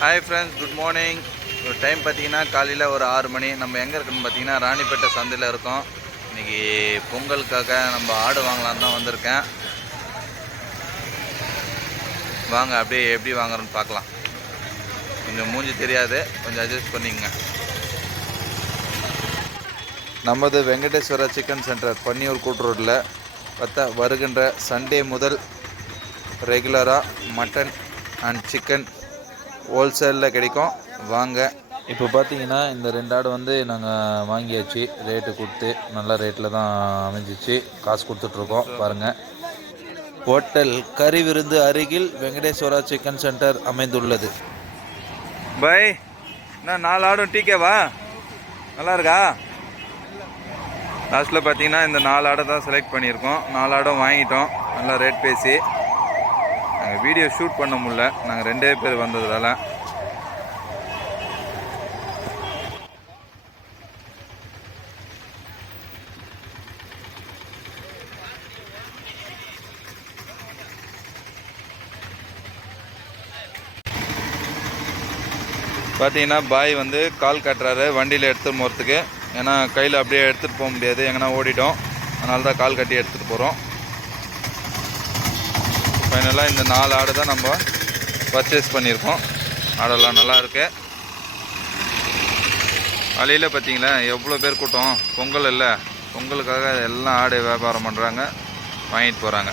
Hi friends good morning ஒரு time பார்த்தீங்கன்னா காலையில் ஒரு ஆறு மணி. நம்ம எங்கே இருக்குன்னு பார்த்தீங்கன்னா ராணிப்பேட்டை சந்தையில் இருக்கோம். இன்றைக்கி பொங்கலுக்காக நம்ம ஆடு வாங்கலான்னு தான் வந்திருக்கேன். வாங்க அப்படியே எப்படி வாங்குறோன்னு பார்க்கலாம். கொஞ்சம் மூஞ்சி தெரியாது. கொஞ்சம் அட்ஜஸ்ட் பண்ணிக்கங்க. நமது வெங்கடேஸ்வரா சிக்கன் சென்டர் பன்னியூர் கூட்டு ரோட்டில் பார்த்தா வருகின்ற சண்டே முதல் ரெகுலராக மட்டன் அண்ட் சிக்கன் ஹோல்சேலில் கிடைக்கும். வாங்க. இப்போ பார்த்தீங்கன்னா இந்த ரெண்டு ஆடு வந்து நாங்கள் வாங்கியாச்சு. ரேட்டு கொடுத்து நல்ல ரேட்டில் தான் அமைஞ்சிச்சு. காசு கொடுத்துட்ருக்கோம் பாருங்கள் ஹோட்டல் கறி விருந்து அருகில் வெங்கடேஸ்வரா சிக்கன் சென்டர் அமைந்துள்ளது. பை என்ன நாலு ஆடும் டிகேவா நல்லா இருக்கா? லாஸ்ட்டில் பார்த்தீங்கன்னா இந்த நாலு ஆடை தான் செலக்ட் பண்ணியிருக்கோம். நாலு ஆடும் வாங்கிட்டோம். நல்லா ரேட் பேசி. நாங்கள் வீடியோ ஷூட் பண்ண முடில நாங்கள் ரெண்டே பேர் வந்ததுனால. பார்த்தீங்கன்னா பாய் வந்து கால் கட்டுறாரு. வண்டியில் எடுத்துகிட்டு போகிறதுக்கு ஏன்னா கையில் அப்படியே எடுத்துகிட்டு போக முடியாது. எங்கன்னா ஓடிட்டோம். அதனால தான் கால் கட்டி எடுத்துகிட்டு போகிறோம் ஃபைனலாக இந்த நாலு ஆடு தான் நம்ம பர்ச்சேஸ் பண்ணியிருக்கோம். ஆடெல்லாம் நல்லா இருக்கு. வழியில் பார்த்தீங்களா எவ்வளோ பேர் கூட்டம்? பொங்கல் இல்லை. பொங்கலுக்காக எல்லாம் ஆடு வியாபாரம் பண்ணுறாங்க வாங்கிட்டு போகிறாங்க